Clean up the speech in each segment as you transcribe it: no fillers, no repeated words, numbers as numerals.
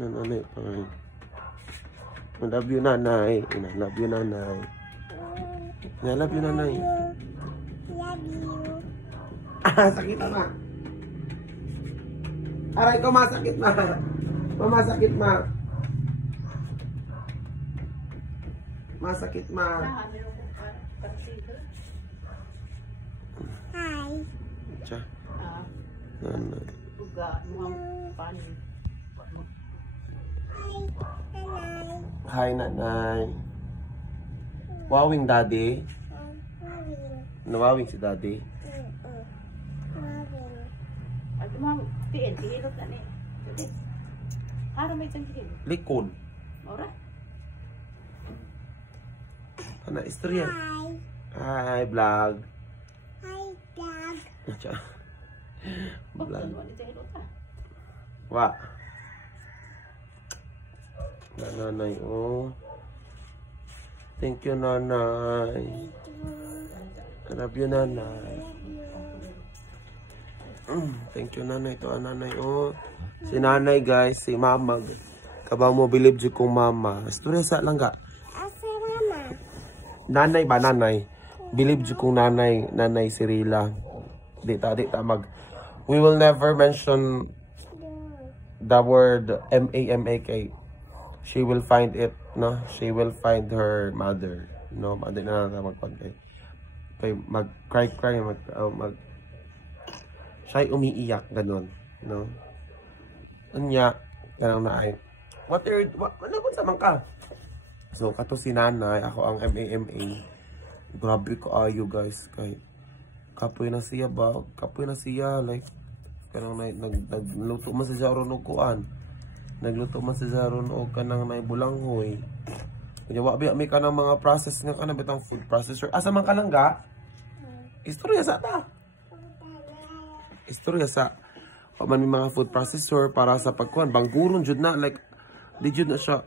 Nanay pa. I love you, nanay. I love you, nanay. I love you, nanay. Love you. Sakit na. Aray ko, masakit na. Masakit ma. Masakit ma. Hi. Tiya. Nanay. Hi, nanay. Wawing daddy. Nawawing si daddy. Likod. Ano, istorya? Hi, vlog. Hi, Dad. Tiya. Vlog. Wa. Nanay, oh. Thank you, nanay. I love you, nanay. Thank you, nanay. Ito ang nanay, oh. Si nanay, guys. Si mama. Kabaw mo, believe dyan kong mama. Storya sa lang ka. Asa mama? Nanay ba, nanay? Believe dyan kong nanay. Nanay si Rila. Dita mag. We will never mention the word M-A-M-A-K. She will find it, no? She will find her mother. No, mother na lang magpagkay. Okay, mag-cry, siya'y umiiyak, ganun, no? Anya, ganun na ay, ano ba naman ka? So, kato si nanay, ako ang M-A-M-A. Grabe ko ayo, guys, kay kapoy na siya ba? Kapoy na siya, like, kanang nagluto man sa Jaron o kuan. Nagluto man sa Jaron o kanang naibulanghoy. Kaya wabi may kanang mga process nga kanang bitang food processor. Asa man ka lang ga? Istorya sa ta. Istorya sa man may mga food processor para sa pagkuan. Bangguron jud na like di jud na siya.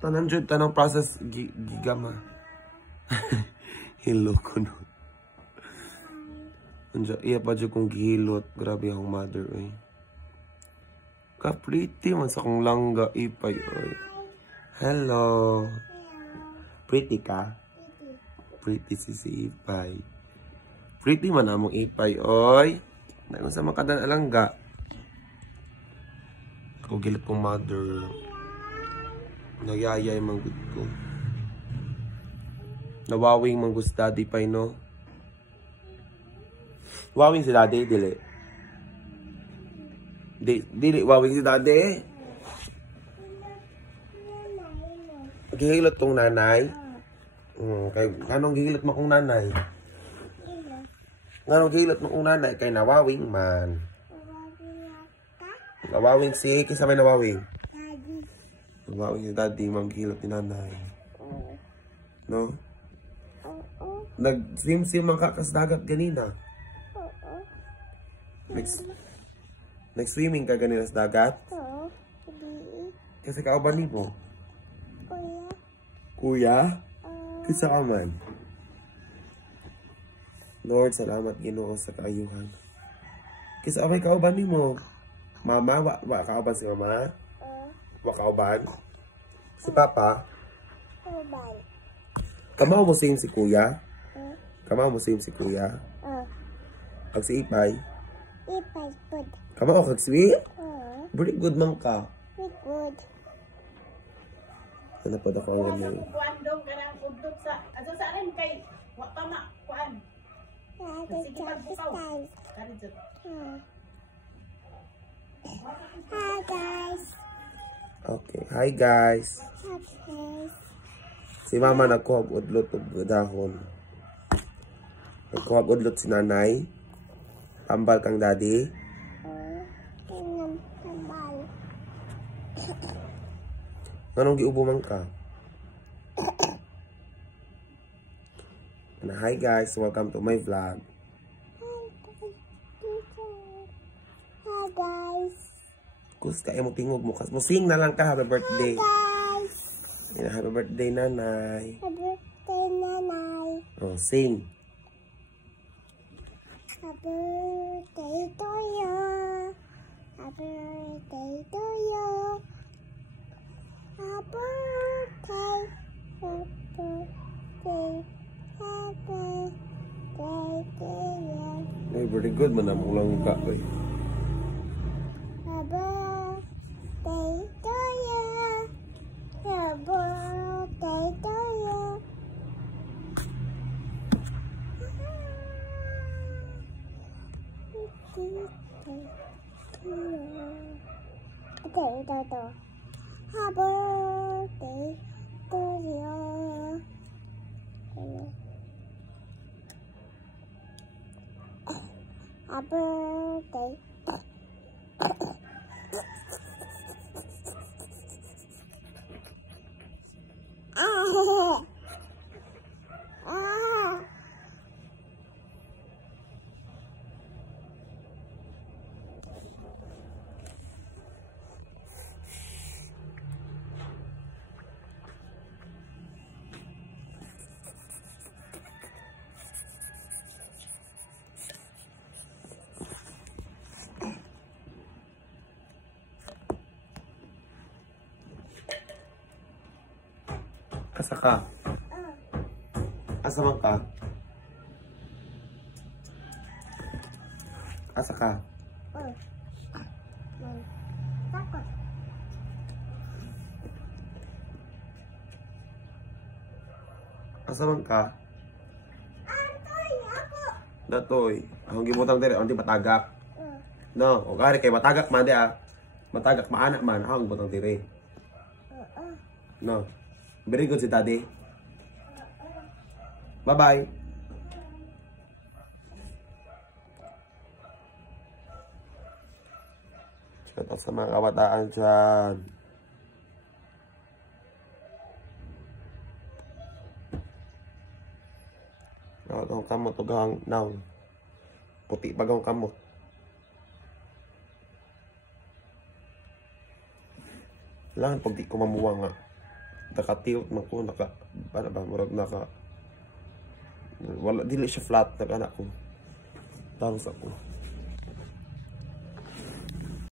Tanan jud tanang process gigama. Hello ko no. Anja iya pa jud kong gihilot. Grabe akong mother oy. Ka-pretty man sa kong langga ipay oy. Hello. Pretty ka? Pretty si ipay. Pretty man among ipay oy. Nayon sa makadan alangga. Ako gilit kong mother. Nagyayay man gud ko. Nawawing man gusto daddy pay no. Wawing si daddy dili. Dili wawing si daddy. Gihilot tong nanay. Kay anong gihilot mo kong nanay? Anong gihilot mo kong nanay kay nawawing man. Nawawing si kisa may nawawing. Nawawing si daddy mang gihilot ni nanay. No? Nag-swim man ka sa dagat ganina. Nag-swimming ka ganina sa dagat? Kasi kauban ni mo? Kuya? Kisa ka man? Lord, salamat Ginoo sa kaayuhan. Kisa may kauban ni mo? Mama? Wa kauban si mama? Wa kauban? Si papa? Kamaw mo same si kuya? Kamaw mo same si kuya? Pag si ipay? Ipay good. Kamaw kag sweet? Very good man ka. Good. Ano pa ako ang ganyan? Kuan dong kanang udtot sa ato sa rin kay wa pa na kuan. Sige pagbukaw. Kani jud. Hi guys. Okay, hi guys. Si mama nagkuha og udlot og dahon. Nagkuha og udlot si nanay. Tambal kang daddy. Tambal. Anong giubo man ka? Hi guys, welcome to my vlog. Hi guys. Kus ka mo tingog mo kas mo sing na lang ka happy birthday. Guys. Happy birthday nanay. Happy birthday nanay. Oh, sing. Happy birthday to you. Happy Very good man ang ulang ka ko eh. Happy birthday to you. Happy birthday to you. Okay, ito. Happy birthday to you. Happy birthday. Asa ka? Asa man ka? Asa ka? Takot. Asa man ka? Antoy, ako. Datoy. Ang gibutang dire, ang di batagak. No, o gari kay batagak man di ah. Batagak maanak man, ang butang dire. No. Very good si Daddy. Bye-bye. Shout out sa mga kabataan dyan. Ang kamot o gawang naong. Puti bagong kamot. Kailangan pag di ko mamuwa nga. Naka-tilt man ko, ano ba, murag wala, dili siya flat, nag-anak ko. Taros ako.